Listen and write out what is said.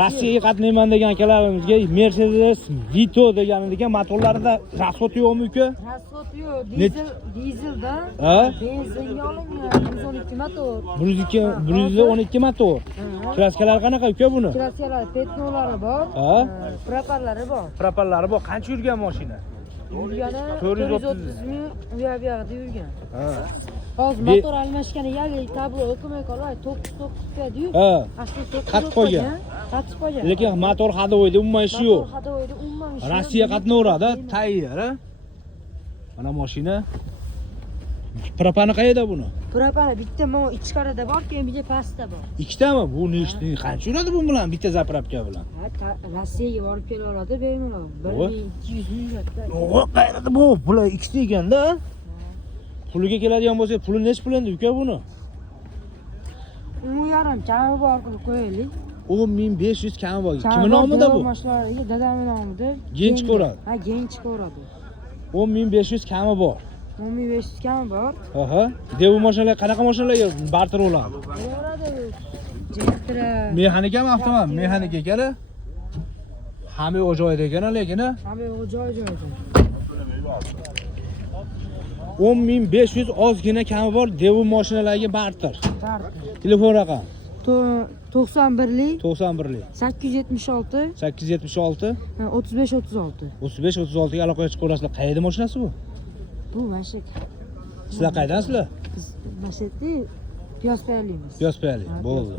Rossiyaga qatnayman degan akalarimizga Mercedes Vito deganidagi motorlarida rasxod yo'qmi uka? Rasxod yo'q, dizelda. Ha? Benzinga olingan 112 motor. 112 motor. Kraskalar qanaqa uka buni? Kraskalar petnolari bor. Ha? Propanlari bor. Propanlari bor. Qancha yurgan mashina? Yurgani 430 ming u yoqda yurgan. Ha. Hozir motor almashgani yali tablo o'qimay qolay, 9 dedi-yu. Ha. Qatib qo'ygan. Qatib qo'ygan. Lekin motor hadovoyda umuman ishi yo'q. Motor hadovoyda umuman ishi yo'q. Rossiya qatnaveradi, tayyor, ha? Mana mashina. Propani qayerda buni? Propani bitta mana ichkarida bor, keyin bitta pastda bor. Ikkitami? Bu nechta? Qancha yuradi bu bilan bitta zapravka bilan? Rossiyaga borib kela oladi bemalol. 1200 ming yuradi. O'g'il qayerda bu? Bular ikkita ekanda. Puliga keladigan bo'lsa, puli nech pul endi uka buni? 1.5 kami bor qilib qo'yaylik. 10500 kami bor. Kimning nomida bu? Mashinalariga dadamning nomida. Gench ko'radi. Ha, gench ko'radi. 10500 kami bor. 10500 kami bor. Aha. Devu mashinalar qanaqa mashinalarga barter bo'ladi? Bo'ladi. Jektra. Mexanikami avtomat? Mexanik ekana. Hamma yo'q joyida ekana, lekin Hamma yo'q joyida. 10500 ozgina kami bor Devu mashinalarga barter. Telefon raqam 91lik 91lik 876 876 35 36. 35 36 ga aloqaga chiqib ko'rasizlar. Qayerda mashinasi bu? Bu mashina. Sizlar qaydansizlar? Biz mashina Piyos payalimiz. Piyos payali. Bo'ldi.